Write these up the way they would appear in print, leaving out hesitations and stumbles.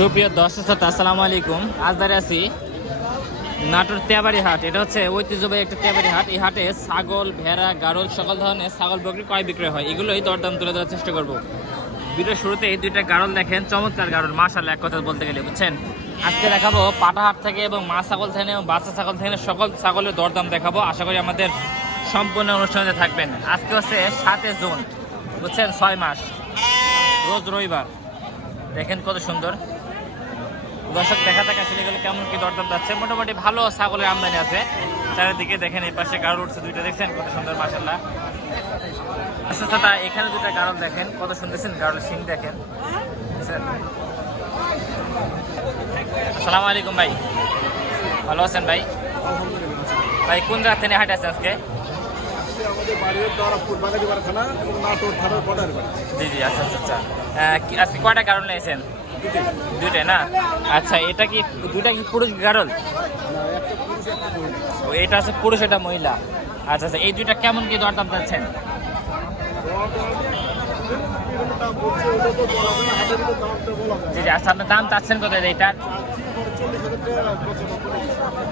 সুপ্রিয় দর্শক শ্রোতা, আসসালামু আলাইকুম। আজ দাঁড়িয়ে আছি নাটোর তেবাড়ি হাট। এটা হচ্ছে ঐতিহ্যবাহী একটা তেবাড়ি হাট। এই হাটে ছাগল, ভেড়া, গাড়ল সকল ধরনের ছাগল বকরি ক্রয় বিক্রয় হয়। এগুলোই দরদাম তুলে ধরার চেষ্টা করব। ভিডিওর শুরুতে এই দুইটা গাড়ল দেখেন, চমৎকার গাড়ল, মাশাআল্লাহ এক কথা বলতে গেলে, বুঝছেন। আজকে দেখাবো পাটা হাট থেকে এবং মা ছাগল থেকে এবং বাচ্চা ছাগল থেকে সকল ছাগলের দরদাম দেখাবো। আশা করি আমাদের সম্পূর্ণ অনুষ্ঠানে থাকবেন। আজকে হচ্ছে 7 জুন, বুঝছেন, 6 মাস, রোজ রবিবার। দেখেন কত সুন্দর দর্শক, দেখা যাক আসলে এগুলো কেমন কি দরদাম যাচ্ছে। মোটামুটি ভালো ছাগলের আমদানি আছে চারিদিকে। দেখেন এই পাশে গাড়ল উঠছে দুইটা, দেখছেন কত সুন্দর, মাশাআল্লাহ। এখানে দুইটা গাড়ল দেখেন কত সুন্দর, গাড়লের সিং দেখেন। আসসালামু আলাইকুম ভাই, ভালো আছেন ভাই? ভাই কোন জায়গা থেকে হাটে আছে আজকে? জি জি, আচ্ছা আচ্ছা আচ্ছা। আজকে কয়টা গাড়ল নিয়েছেন? দুইটাই না? আচ্ছা, এটা কি দুইটা কি পুরুষ গাড়ল? এটা আছে পুরুষ, এটা মহিলা। আচ্ছা আচ্ছা, এই দুইটা কেমন কি দরদাম চাচ্ছেন? জি জি, আচ্ছা, আপনার দাম চাচ্ছেন কত এইটার?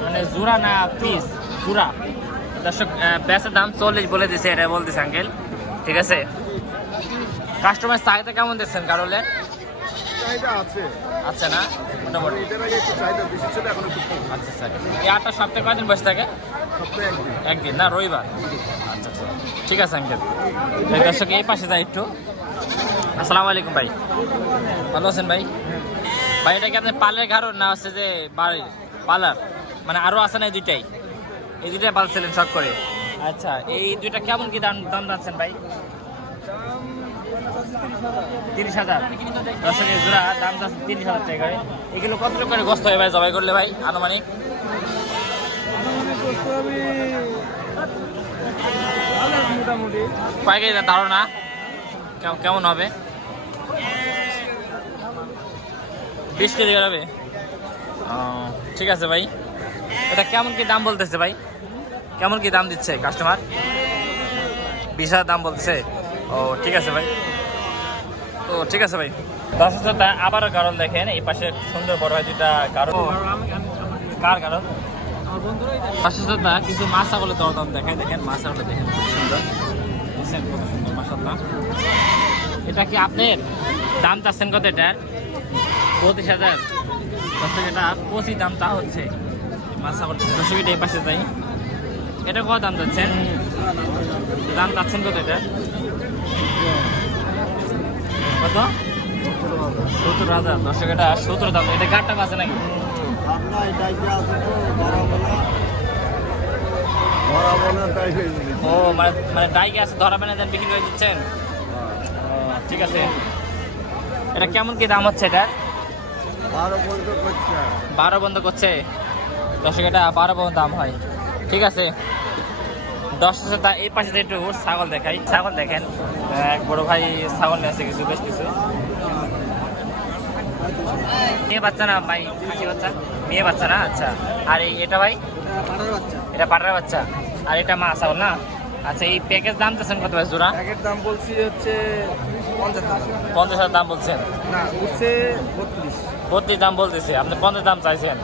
মানে জোড়া না পিস? জোড়া। দর্শক, বেচার দাম 40 বলে দিছে, এটা বলতেছে আঙ্কেল, ঠিক আছে। কাস্টমার চাহিদা কেমন দিচ্ছেন গাড়লের? আচ্ছা না, মোটামুটি। আচ্ছা স্যার, এই আটটা সপ্তাহে কয়দিন বসে থাকে? একদিন না, রবিবার। আচ্ছা আচ্ছা, ঠিক আছে আঙ্কেল। দর্শক, এই পাশে যাই একটু। আসসালামু আলাইকুম ভাই, ভালো আছেন ভাই? ভাই এটা কি আপনার পালের গাড়ল না হচ্ছে যে বাড়ির পালার? মানে আরও আছে না এই দুইটাই? এই দুইটাই পালছিলেন শখ করে? আচ্ছা, এই দুইটা কেমন কি দাম যাচ্ছেন ভাই? 30,000। দর্শক, এই জোড়া দাম যাচ্ছে 30,000 টাকা করে। এগুলো কত করে গোস্ত হয় ভাই জবাই করলে ভাই আনুমানিক? কয় কেজি ধারণা কেমন হবে? 20 কেজি হবে। ঠিক আছে ভাই। এটা কেমন কি দাম বলতেছে ভাই? কেমন কি দাম দিচ্ছে কাস্টমার? 20,000 দাম বলতেছে। ও ঠিক আছে ভাই, ও ঠিক আছে ভাই। দর্শক শ্রোতা, আবারও গাড়ল দেখেন, এই পাশে সুন্দর বড় হয় দুইটা গাড়ল। কার গাড়ল? দর্শক শ্রোতা, কিছু মাছ ছাগলের দরদাম দেখেন। দেখেন মাছ ছাগল দেখেন খুব সুন্দর, বুঝছেন কত সুন্দর, মাশাআল্লাহ। এটা কি আপনার দাম চাচ্ছেন কত এটার? 25,000। দর্শক, এটা 25 দাম তা হচ্ছে মাছ ছাগল। দর্শক, এটা এই পাশে যাই, এটা কত দাম যাচ্ছেন? দাম চাচ্ছেন কত এটা? কত? 70,000। দর্শক, এটা 70 দাম। এটা গাড়টা আছে নাকি? ও মানে ডাইকে আছে, ধরা বেনা দেন, বিক্রি করে দিচ্ছেন? ঠিক আছে। এটা কেমন কি দাম হচ্ছে এটা? 12 বন্ধ করছে। দর্শক, এটা 12 বন্ধ দাম হয়, ঠিক আছে। দর্শক, এই পাশে একটু ছাগল দেখাই। ছাগল দেখেন, এক বড় ভাই ছাগল নিয়ে আসছে কিছু, বেশ কিছু। মেয়ে বাচ্চা না ভাই? খাসি বাচ্চা, মেয়ে বাচ্চা না? আচ্ছা। আর এটা ভাই? এটা পাটার বাচ্চা। আর এটা মা ছাগল না? আচ্ছা, এই প্যাকেজ দাম চাচ্ছেন কত ভাই জোড়া? প্যাকেট দাম বলছি হচ্ছে 50,000 দাম বলছেন? না, হচ্ছে 32 দাম বলতেছে, আপনি 50 দাম চাইছেন।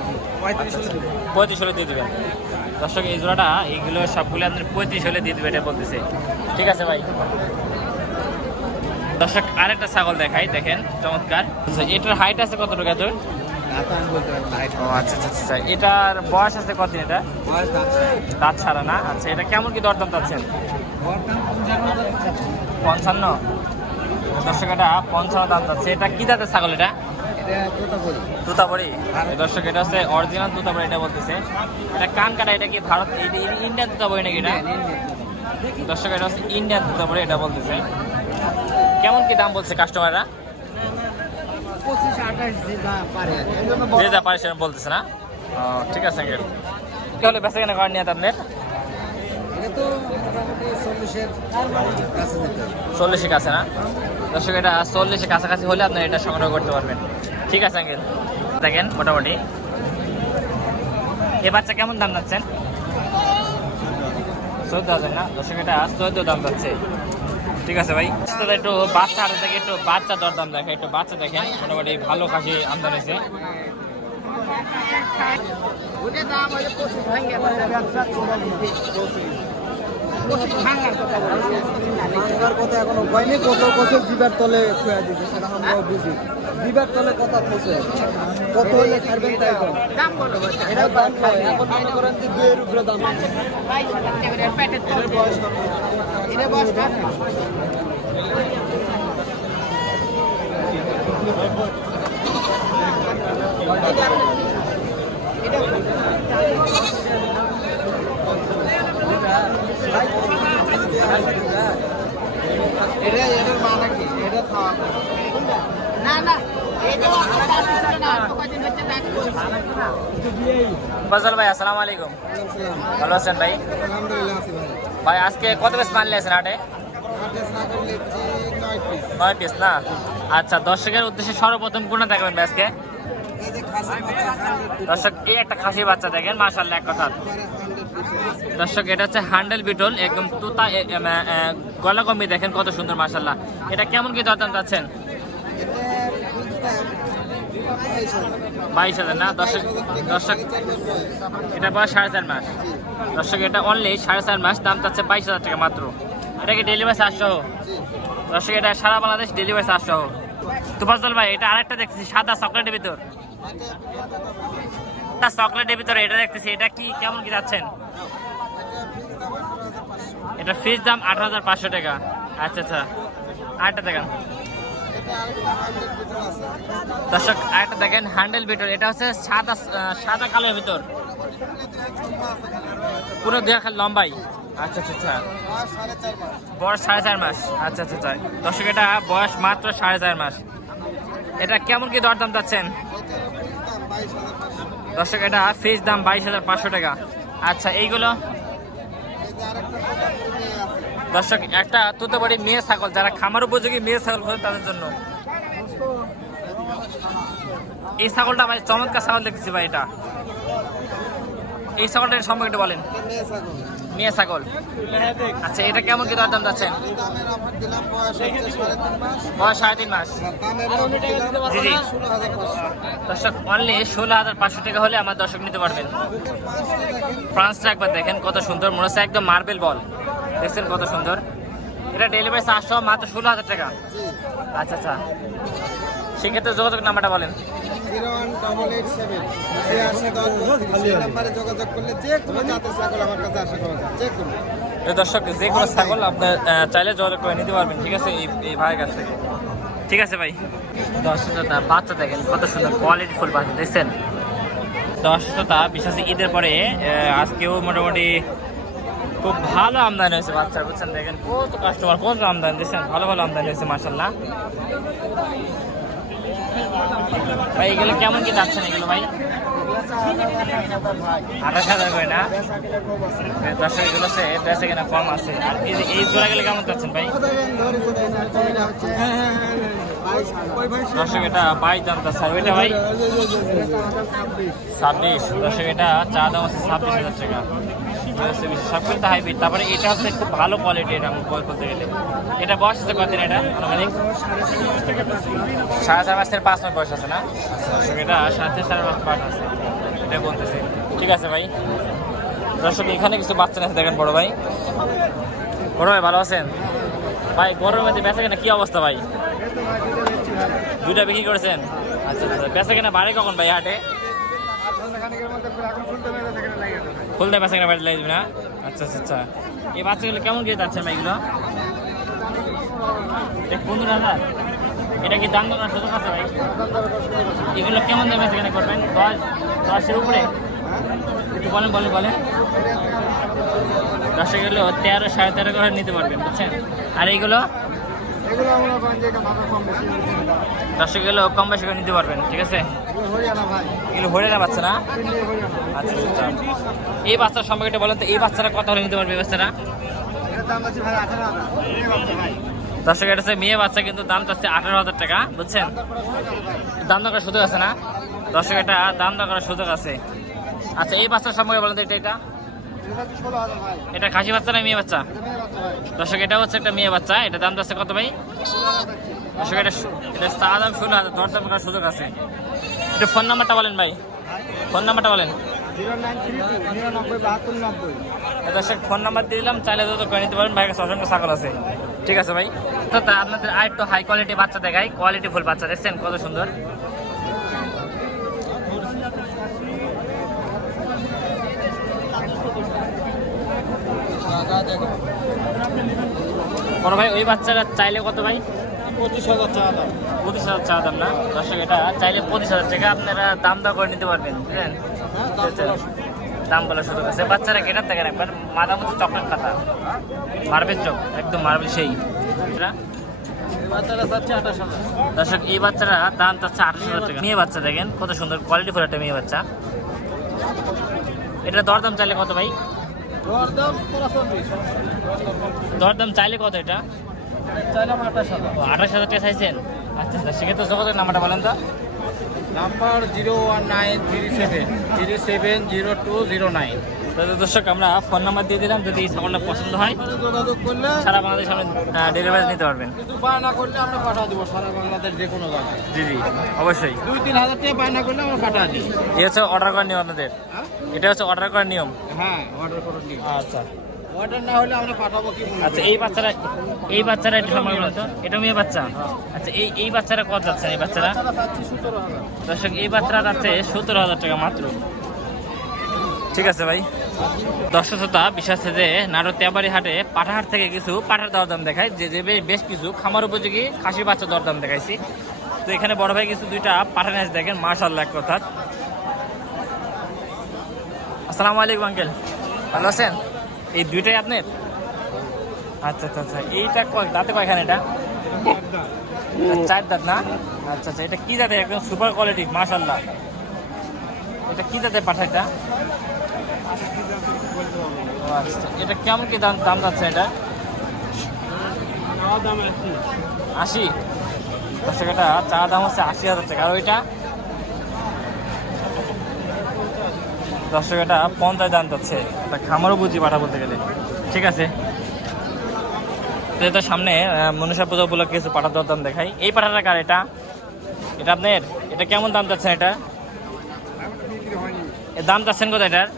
35 হলে দিয়ে দেবেন। দর্শক, এই জোড়াটা, এইগুলো সবগুলো আপনার 35 হলে দিয়ে দেবে, এটা বলতেছে, ঠিক আছে ভাই। দর্শক, আরেকটা ছাগল দেখাই, দেখেন চমৎকার। এটার হাইট আছে কতটুকু? তোর আচ্ছা আচ্ছা আচ্ছা, এটার বয়স আছে কতদিন? এটা দাঁত ছাড়া না? আচ্ছা, এটা কেমন কি দরদাম চাচ্ছেন? 55। দর্শক, এটা 55 দাম যাচ্ছে। এটা কি জাতের ছাগল? এটা তুতাবড়ি। দর্শক, এটা হচ্ছে অরিজিনাল তুতাবড়ি, এটা বলতেছে। এটা কান কাটা, এটা কি ভারত ইন্ডিয়ান তুতাবড়ি নাকি এটা? দর্শক, এটা হচ্ছে ইন্ডিয়ান তুতাবড়ি, এটা বলতেছে। কেমন কি দাম বলছে কাস্টমাররা? 25-28 যে যা পারে সেরকম বলতেছে না? ঠিক আছে আঙ্কেল। তাহলে বেচা কেনা করেন নিয়ে আপনার? 40-এর কাছে না? দর্শক, এটা 40-এর কাছাকাছি হলে আপনার এটা সংগ্রহ করতে পারবেন, ঠিক আছে আঙ্কেল। দেখেন মোটামুটি এ বাচ্চা কেমন দাম যাচ্ছেন? 14,000 না? দর্শক, এটা 14 দাম যাচ্ছে। ঠিক আছে ভাই তাহলে একটু বাচ্চা হাটে থেকে একটু বাচ্চা দরদাম দেখে একটু বাচ্চা দেখেন মোটামুটি ভালো খাসি আমদানি হয়েছে ভাঙার কথা এখনো হয়নি, কত বছর জিবার তলে খুঁয়া দিচ্ছে সেটা আমরা বুঝি। জিবার তলে কথা খোঁজে কত হলে ছাড়বেন তাই করেন। এটা দাম নয়, এখন মনে করেন যে 2 এর উপরে দাম। এটার বয়স কত? এটার মানে কি? এটা খাওয়া ফজল ভাই আসসালামু আলাইকুম ভালো আছেন ভাই আলহামদুলিল্লাহ আছি ভাই। ভাই আজকে কত পিস মাল নিয়েছেন হাটে হাটে ছাগল নিচ্ছি 9 পিস। 9 পিস না আচ্ছা দর্শকের উদ্দেশ্যে সর্বপ্রথম কোনটা দেখাবেন ভাই আজকে এই যে খাসি বাচ্চা 100 দর্শক এই একটা খাসি বাচ্চা দেখেন মাশাআল্লাহ এক কথা দর্শক এটা হচ্ছে হ্যান্ডেল বিটল একদম তুতা গলা কমি দেখেন কত সুন্দর মাশাআল্লাহ এটা কেমন কি দরদাম চাচ্ছেন 22,000 না দর্শক দর্শক এটা বয়স 4.5 মাস দর্শক এটা অনলি 4.5 মাস দাম চাচ্ছে 22,000 টাকা মাত্র এটা কি ডেলিভারি চার্জ সহ দর্শক এটা সারা বাংলাদেশ ডেলিভারি চার্জ সহ তুফাজল ভাই এটা আরেকটা দেখতেছি সাদা চকলেটের ভিতর চকলেটের ভিতরে এটা দেখতেছি এটা কি কেমন কি যাচ্ছেন এটা ফিক্স দাম 18,500 টাকা আচ্ছা আচ্ছা আরেকটা দেখেন দর্শক আরেকটা দেখেন হ্যান্ডেল বিটল এটা হচ্ছে সাদা সাদা কালোর ভিতর পুরো দেখা লম্বাই আচ্ছা আচ্ছা আচ্ছা বয়স 4.5 মাস আচ্ছা আচ্ছা আচ্ছা দর্শক এটা বয়স মাত্র 4.5 মাস এটা কেমন কি দরদাম চাচ্ছেন দর্শক এটা ফিক্স দাম 22,500 টাকা আচ্ছা এইগুলো দর্শক একটা তুতোবাড়ি মেয়ে ছাগল যারা খামার উপযোগী মেয়ে ছাগল খোঁজে তাদের জন্য এই ছাগলটা ভাই চমৎকার ছাগল দেখছি ভাই এটা এই ছাগলটার সম্পর্কে একটু বলেন মেয়ে ছাগল আচ্ছা এটা কেমন কি দরদাম যাচ্ছেন বয়স 3.5 মাস জি জি দর্শক অনলি 16,500 টাকা হলে আমার দর্শক নিতে পারবেন ফ্রান্সটা একবার দেখেন কত সুন্দর মনে হচ্ছে একদম মার্বেল বল দেখছেন কত সুন্দর এটা ডেলিভারি চার্জ সহ মাত্র 16,000 টাকা আচ্ছা আচ্ছা সেক্ষেত্রে যোগাযোগ নাম্বারটা বলেন 01887 নাম্বারে যোগাযোগ করলে যে কোনো জাতের ছাগল আমার কাছে আশা করা যায় যে কোনো দর্শক যে কোনো ছাগল আপনার চাইলে যোগাযোগ করে নিতে পারবেন ঠিক আছে এই ভাইয়ের কাছ থেকে ঠিক আছে ভাই দর্শকতা বাচ্চা দেখেন কত সুন্দর কোয়ালিটি ফুল বাচ্চা দেখছেন দর্শকতা বিশেষ ঈদের পরে আজকেও মোটামুটি খুব ভালো আমদানি হয়েছে বাচ্চা বুঝছেন দেখেন কত কাস্টমার কত আমদানি দিচ্ছেন ভালো ভালো আমদানি হয়েছে মার্শাল্লাহ ভাই এগুলো কেমন কি যাচ্ছেন এগুলো ভাই 28,000 করে না দর্শক এগুলো আছে বেঁচে কিনা কম আছে আর এই জোড়া গেলে কেমন যাচ্ছেন ভাই দর্শক এটা 22 দাম স্যার ওইটা ভাই 26 দর্শক এটা চা দাম আছে 26,000 টাকা সবগুলো তো হাইব্রিড তারপরে এটা হচ্ছে একটু ভালো কোয়ালিটি এটা বলতে গেলে এটা বয়স আছে কতদিন এটা আনুমানিক 4.5 মাসের 5 মাস বয়স আছে না এটা 4.5 মাস বয়স আছে এটা বলতেছি ঠিক আছে ভাই দর্শক এখানে কিছু বাচ্চা আছে দেখেন বড় ভাই ভালো আছেন ভাই গরমের মধ্যে বেচা কেনা কি অবস্থা ভাই দুইটা বিক্রি করেছেন আচ্ছা আচ্ছা বেচা কেনা বাড়ে কখন ভাই হাটে ফুলটা বেচা কেনা বাড়ি লাগবে না আচ্ছা আচ্ছা আচ্ছা এই বাচ্চাগুলো কেমন কি যাচ্ছেন ভাই এগুলো 15,000 এটা কি দাম দোকান সুযোগ আছে ভাই এগুলো কেমন দামে বেচা কেনা করবেন 10-এর উপরে একটু বলেন দর্শক এগুলো 13-13.5 করে নিতে পারবেন বুঝছেন আর এইগুলো দর্শক এগুলো কম বেশি করে নিতে পারবেন ঠিক আছে এগুলো হরিয়ানা বাচ্চা না আচ্ছা আচ্ছা এই বাচ্চার সম্পর্কে বলেন তো এই বাচ্চারা কত হলে নিতে পারবে এই বাচ্চারা দর্শক এটা হচ্ছে মেয়ে বাচ্চা কিন্তু দাম চাচ্ছে 18,000 টাকা বুঝছেন দাম দর করার সুযোগ আছে না দর্শক এটা দাম দর করার সুযোগ আছে আচ্ছা এই বাচ্চার সম্পর্কে বলেন তো এটা এটা খাসি বাচ্চা না মেয়ে বাচ্চা? দর্শক এটা হচ্ছে একটা মেয়ে বাচ্চা, এটা দাম যাচ্ছে কত ভাই? দর্শক এটা চা দাম 16,000, দরদাম করার সুযোগ আছে। এটা ফোন নাম্বারটা বলেন ভাই, ফোন নাম্বারটা বলেন। 0932 দর্শক ফোন নাম্বার দিয়ে দিলাম, চাইলে যত করে নিতে পারেন, ভাইয়ের কাছে অসংখ্য ছাগল আছে। ঠিক আছে ভাই, তো তা আপনাদের আর একটু হাই কোয়ালিটি বাচ্চা দেখাই, কোয়ালিটি ফুল বাচ্চা দেখছেন কত সুন্দর। বড় ভাই ওই বাচ্চাটা চাইলে কত ভাই? 25,000 টাকা দাম। 25,000 চা দাম না? দর্শক এটা চাইলে 25,000 টাকা আপনারা দাম দর করে নিতে পারবেন, বুঝলেন? দাম বলার সুযোগ আছে। বাচ্চারা কেটার দেখেন একবার, মাথা মতো চকলেট পাতা, মার্বেল চক, একদম মার্বেল সেই। দর্শক এই বাচ্চারা দাম চাচ্ছে 28,000 টাকা। মেয়ে বাচ্চা দেখেন কত সুন্দর কোয়ালিটি ফুল একটা মেয়ে বাচ্চা। এটা দরদাম চাইলে কত ভাই? দরদাম চাইলে কত? এটা 28,000 টাকা চাইছেন? আচ্ছা আচ্ছা, সেক্ষেত্রে যোগাযোগ নাম্বারটা বলেন তো। নাম্বার 01937370209। দর্শক আমরা ফোন নাম্বার দিয়ে দিলাম, যদি এই ছাগলটা পছন্দ হয় যোগাযোগ করলে সারা বাংলাদেশ আপনি ডেলিভারি নিতে পারবেন। কিছু বায়না করলে আমরা পাঠা দিব সারা বাংলাদেশ যে কোনো জায়গায়। জি জি অবশ্যই। 2-3 হাজার টাকা বায়না করলে আমরা পাঠা দিই। এই হচ্ছে অর্ডার করার নিয়ম আপনাদের, এটা হচ্ছে অর্ডার করার নিয়ম। হ্যাঁ, অর্ডার করে দিই। আচ্ছা অর্ডার না হলে আমরা পাঠাবো কি বলবো? আচ্ছা, এই বাচ্চারা একটু সময় বলুন তো, এটা মেয়ে বাচ্চা? আচ্ছা এই বাচ্চারা কত যাচ্ছে? এই বাচ্চারা দর্শক এই বাচ্চারা যাচ্ছে 17,000 টাকা মাত্র। ঠিক আছে ভাই, দর্শক শ্রোতা বিশ্বাস আছে যে নাটোর তেবাড়ি হাটে পাঠাহাট থেকে কিছু পাঠার দরদাম দেখায়, যে বেশ কিছু খামার উপযোগী খাসির বাচ্চা দরদাম দেখাইছি। তো এখানে বড় ভাই কিছু দুইটা পাঠান এসে দেখেন, মাশাআল্লাহ এক কথা। আসসালামু আলাইকুম আঙ্কেল, ভালো আছেন? এই দুইটাই আপনার? আচ্ছা আচ্ছা আচ্ছা, এইটা দাঁতে কয়খান? এটা 4 দাঁত না? আচ্ছা আচ্ছা, এটা কি জাতের? একদম সুপার কোয়ালিটি মাশাআল্লাহ। এটা কি জাতের পাঠা এটা? আচ্ছা, এটা কেমন কি দাম যাচ্ছে এটা? 80? দর্শক এটা চা দাম হচ্ছে 80,000 টাকা। আর ওইটা দর্শক এটা 50 দাম যাচ্ছে। এটা খামারও বুঝি পাঠা বলতে গেলে। ঠিক আছে, তো এটা সামনে মনসা পূজা উপলক্ষে কিছু পাঠার দরদাম দেখাই। এই পাঠাটা কার? এটা আপনার? এটা কেমন দাম যাচ্ছে এটা? এর দাম যাচ্ছেন কত এটার?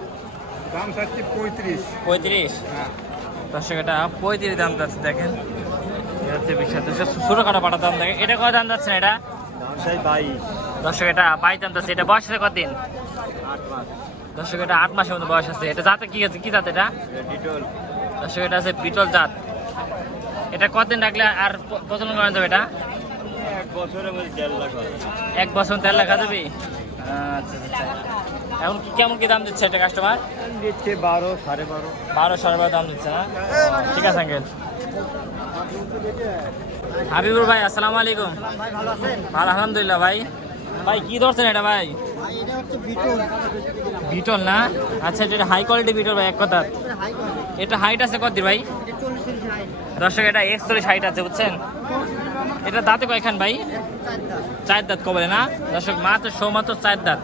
দাম চাচ্ছি 35। দর্শক এটা 35 দাম যাচ্ছে দেখেন। ছোটো খাটো পাঠার দাম দেখেন। এটা কত দাম যাচ্ছে না? এটা 22। দর্শক এটা 22 দাম যাচ্ছে। এটা বয়স আছে কতদিন? 8 মাস। দর্শক এটা 8 মাসের মতো বয়স আছে। এটা জাতে কি আছে? কি জাত এটা? ডিটল। দর্শক এটা আছে বিটল জাত। এটা কতদিন রাখলে আর প্রচলন করা যাবে? এটা 1 বছরে 1.5 লাখ। 1 বছর 1.5 লাখ যাবে? আচ্ছা আচ্ছা, এখন কেমন কি দাম দিচ্ছে এটা কাস্টমার? দিচ্ছে 12, 12.5। 12 দাম দিচ্ছে না? ঠিক আছে আঙ্কেল। হাবিবুর ভাই আসসালামু আলাইকুম। ভাই ভালো আছেন? ভালো আলহামদুলিল্লাহ। ভাই ভাই কি ধরছেন এটা? ভাই ভাই এটা হচ্ছে বিটল। বিটল না? আচ্ছা, এটা হাই কোয়ালিটি বিটল ভাই এক কথা। High quality. এটা হাইট আছে কত ভাই? এটা 40 হাইট। দর্শক এটা 41 হাইট আছে, বুঝছেন? এটা দাঁতে কয়খান ভাই? 4 দাঁত কবলে না? দর্শক মাত্র 4 দাঁত।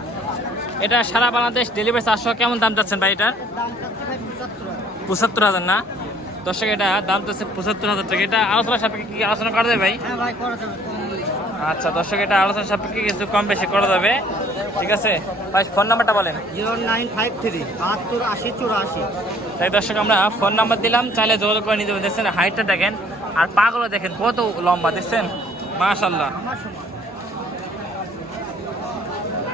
এটা সারা বাংলাদেশ ডেলিভারি চার্জ সহ কেমন দাম যাচ্ছেন ভাই? এটার দাম চাচ্ছি ভাই 75,000। 75,000 না? দর্শক এটা দাম যাচ্ছে 75,000 টাকা। এটা আলোচনা সাপেক্ষে কি আলোচনা করা যাবে ভাই? হ্যাঁ ভাই করা যাবে। আচ্ছা দর্শক এটা আলোচনা সাপেক্ষে কিছু কম বেশি করা যাবে। ঠিক আছে ভাই, ফোন নাম্বারটা বলেন। 0953 72 80 84। তাই দর্শক আমরা ফোন নাম্বার দিলাম, চাইলে যোগাযোগ করে নিতে পারেন। দেখছেন হাইটটা দেখেন, আর পাগুলো দেখেন কত লম্বা, দেখছেন মাশাআল্লাহ। আমার সময়।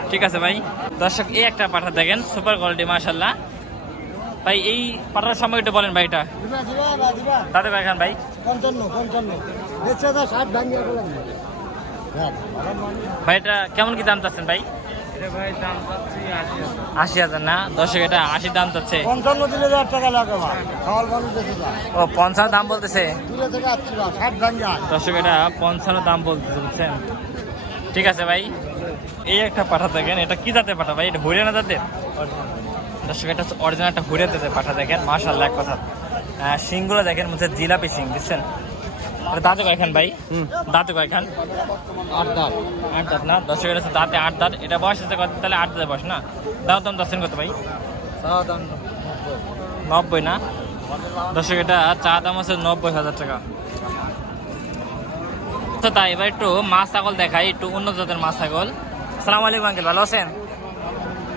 ঠিক আছে ভাই, দর্শক এই একটা পাঠা দেখেন সুপার কোয়ালিটি মাশাআল্লাহ। ভাই এই পাঠার সময় একটু বলেন ভাই। এটা দিবা দিবা ভাই দিবা। দাঁতে কয়খান ভাই? 55 বেচে দাও 60 ভাঙিয়ে বলেন। হ্যাঁ ভাই এটা কেমন কি দাম চাচ্ছেন ভাই? এটা ভাই দাম চাচ্ছি 80,000 না? দর্শক এটা 80 দাম চাচ্ছে। 55 দিলে 1000 টাকা লাগে ভাই। খাওয়াল ভালো দেখে যা। ও 50 দাম বলতেছে। দূরে থেকে আসছি ভাই 60 ভাঙিয়ে। দর্শক এটা 55 দাম বলতেছে, বুঝছেন? ঠিক আছে ভাই, এই একটা পাঠা দেখেন। এটা কি জাতের পাঠা ভাই? এটা হরিয়ানা জাতের? দর্শক এটা অরিজিনাল একটা হরিয়ানা জাতের পাঠা দেখেন মাশাআল্লাহ এক কথা। শিংগুলো দেখেন মধ্যে জিলাপি শিং, বুঝছেন? এটা দাঁতে কয়খান ভাই? দাঁতে কয়খান? 8 দাঁত। 8 দাঁত না? দর্শক এটা হচ্ছে দাঁতে 8 দাঁত। এটা বয়স আছে কত? তাহলে 8 দাঁতের বয়স না? দাম দাম যাচ্ছেন কত ভাই? সাদা দাম 90 না দর্শক, এটা চা দাম হচ্ছে 90,000 টাকা। তো তাই এবার একটু মাছ ছাগল দেখাই, একটু উন্নত জাতের মাছ ছাগল। আসসালামু আলাইকুম আঙ্কেল, ভালো আছেন?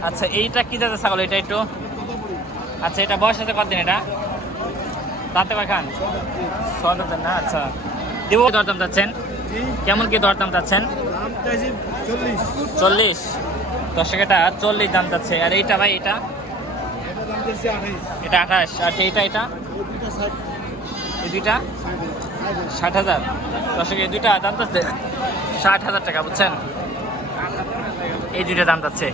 আচ্ছা, এইটা কি জাতের ছাগল এটা একটু? আচ্ছা, এটা বয়স আছে কতদিন? এটা দাঁতে পাখান 6 দাঁতের না? আচ্ছা, দিব দরদাম চাচ্ছেন? কেমন কি দরদাম চাচ্ছেন? 40 দর্শক, এটা 40 দাম চাচ্ছে। আর এইটা ভাই, এটা 28। আচ্ছা, এটা এই দুইটা 60,000 দর্শক, এই দুইটা দাম চাচ্ছে 60,000 টাকা, বুঝছেন? এই দুইটা দাম যাচ্ছে।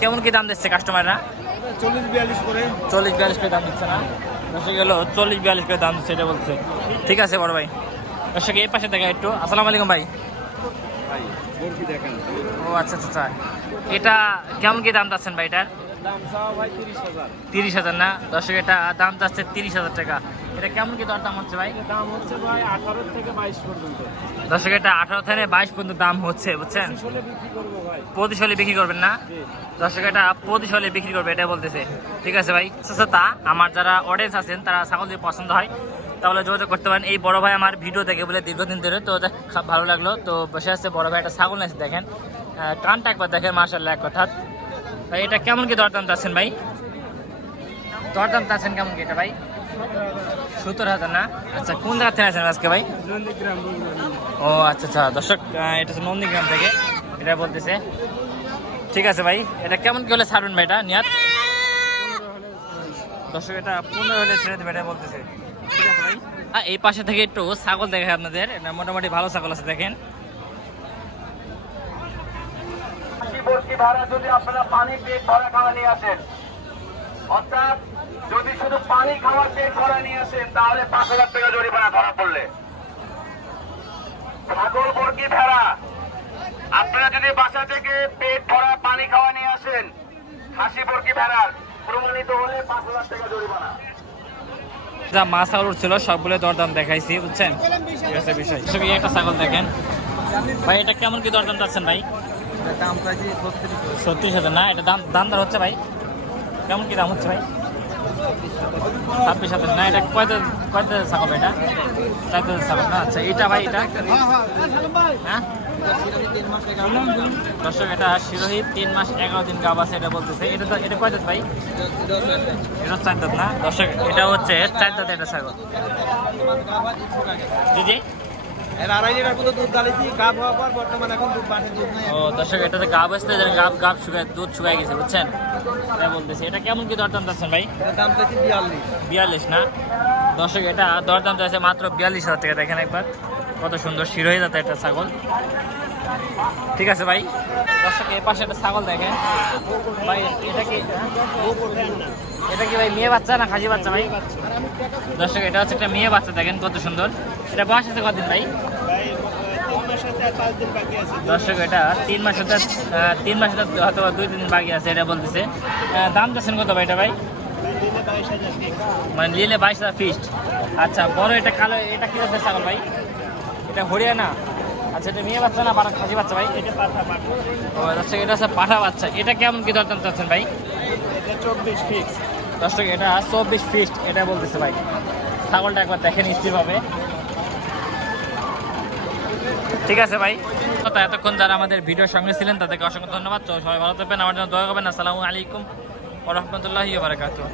কেমন কি দাম দিচ্ছে কাস্টমাররা? 40-42 করে 40-42 করে দাম দিচ্ছে না দর্শক, গেল 40-42 করে দাম দিচ্ছে, এটা বলছে। ঠিক আছে বড় ভাই। দর্শক এই পাশে দেখা একটু। আসসালামু আলাইকুম ভাই। ও আচ্ছা আচ্ছা, এটা কেমন কি দাম চাচ্ছেন ভাই? এটার দাম চাওয়া ভাই 30,000। 30,000 না দর্শক, এটা দাম চাচ্ছে 30,000 টাকা। এটা কেমন কি দর দাম হচ্ছে ভাই? দাম হচ্ছে ভাই 18 থেকে 22 পর্যন্ত। দর্শক, এটা 18 থেকে 22 পর্যন্ত দাম হচ্ছে, বুঝছেন? বিক্রি করবো ভাই। 25 হলে বিক্রি করবেন না দর্শক? এটা 25 হলে বিক্রি করবে, এটা বলতেছে। ঠিক আছে ভাই। তা আমার যারা অডিয়েন্স আছেন, তারা ছাগল যদি পছন্দ হয় তাহলে যোগাযোগ করতে পারেন। এই বড় ভাই আমার ভিডিও দেখে বলে দীর্ঘদিন ধরে, তো ভালো লাগলো। তো বসে আছে বড় ভাই, একটা ছাগল নিয়েছে দেখেন, কানটা একবার দেখেন, মাশাআল্লাহ এক কথা। ভাই এটা কেমন কি দরদাম চাচ্ছেন ভাই? দরদাম চাচ্ছেন কেমন কি এটা ভাই? 70,000 না? আচ্ছা, কোন জায়গা থেকে আছেন আজকে ভাই? ও আচ্ছা আচ্ছা দর্শক, এটা হচ্ছে নন্দীগ্রাম থেকে, এটা বলতেছে। ঠিক আছে ভাই, এটা কেমন কি হলে ছাড়বেন ভাই? এটা নিয়াত দর্শক, এটা 15 হলে ছেড়ে দেবে, এটা বলতেছে। ঠিক আছে ভাই। এই পাশে থেকে একটু ছাগল দেখে আপনাদের, এটা মোটামুটি ভালো ছাগল আছে দেখেন। ভাড়া যদি আপনারা পানি পেট ভরা খাওয়া নিয়ে আসেন, অর্থাৎ যদি শুধু পানি খাওয়ার পেট ভরা নিয়ে আসেন, তাহলে 5,000 টাকা জরিমানা ধরা পড়লে। ছাগল বর্গি ভেড়া আপনারা যদি বাসা থেকে পেট ভরা পানি খাওয়া নিয়ে আসেন, খাসি বর্গি ভেড়ার প্রমাণিত হলে 5,000 টাকা জরিমানা। যা মাছ ছাগল উঠছিল সবগুলো দরদাম দেখাইছি, বুঝছেন? ঠিক আছে বিষয়। একটা ছাগল দেখেন ভাই, এটা কেমন কি দরদাম চাচ্ছেন ভাই? দাম চাইছি 36,000 না? এটা দাম দর হচ্ছে ভাই? কেমন কি দাম হচ্ছে ভাই? 26,000 না? এটা কয়টা ছাগল? এটা 4 ছাগল না? আচ্ছা, এটা ভাই, এটা হ্যাঁ দর্শক, এটা শিরোহী 3 মাস 11 দিন গাব আছে, এটা বলতেছে। এটা কয় দাঁত ভাই? এটা 4 দাঁত না দর্শক? এটা হচ্ছে 4 দাঁত এটা ছাগল। জি জি। এর 2.5 লিটার মতো দুধ ঢালিছি, গাব হওয়ার পর বর্তমানে এখন দুধ বাড়ছে, দুধ নাই। ও দর্শক, এটাতে গাব আসতে গাব শুকায়, দুধ শুকায় গেছে, বুঝছেন? এটা বলতেছে। এটা কেমন কি দরদাম চাচ্ছেন ভাই? এর দাম চাইছি 42। 42 না দর্শক? এটা দরদাম চাইছে মাত্র 42,000 টাকা। দেখেন একবার কত সুন্দর শিরোহী জাতের একটা ছাগল। ঠিক আছে ভাই। দর্শক এই পাশে একটা ছাগল দেখেন ভাই, এটা কি ভাই মেয়ে বাচ্চা না খাসি বাচ্চা ভাই? দর্শক, এটা হচ্ছে একটা মেয়ে বাচ্চা, দেখেন কত সুন্দর। এটা বয়স আছে কতদিন ভাই? দর্শক, এটা 3 মাস হতে হয়তো 2-3 দিন বাকি আছে, এটা বলতেছে। দাম চাচ্ছেন কত ভাই এটা ভাই? মানে নিলে 22,000 ফিক্সড। আচ্ছা, বড় এটা কালো, এটা কি জাতের ছাগল ভাই? এটা হরিয়ানা? আচ্ছা, এটা মেয়ে বাচ্চা না খাসি বাচ্চা ভাই? এটা পাঠা। ও দর্শক, এটা হচ্ছে পাঠা বাচ্চা। এটা কেমন কি দরদাম চাচ্ছেন ভাই? 24 ফিক্স। দর্শক, এটা 24 ফিক্সড, এটা বলতেছে ভাই। ছাগলটা একবার দেখেন স্থিরভাবে। ঠিক আছে ভাই। এতক্ষণ যারা আমাদের ভিডিওর সঙ্গে ছিলেন তাদেরকে অসংখ্য ধন্যবাদ। সবাই ভালো থাকবেন, আমার জন্য দোয়া করবেন। আসসালামু আলাইকুম ওয়া রাহমাতুল্লাহি ওয়া বারাকাতুহু।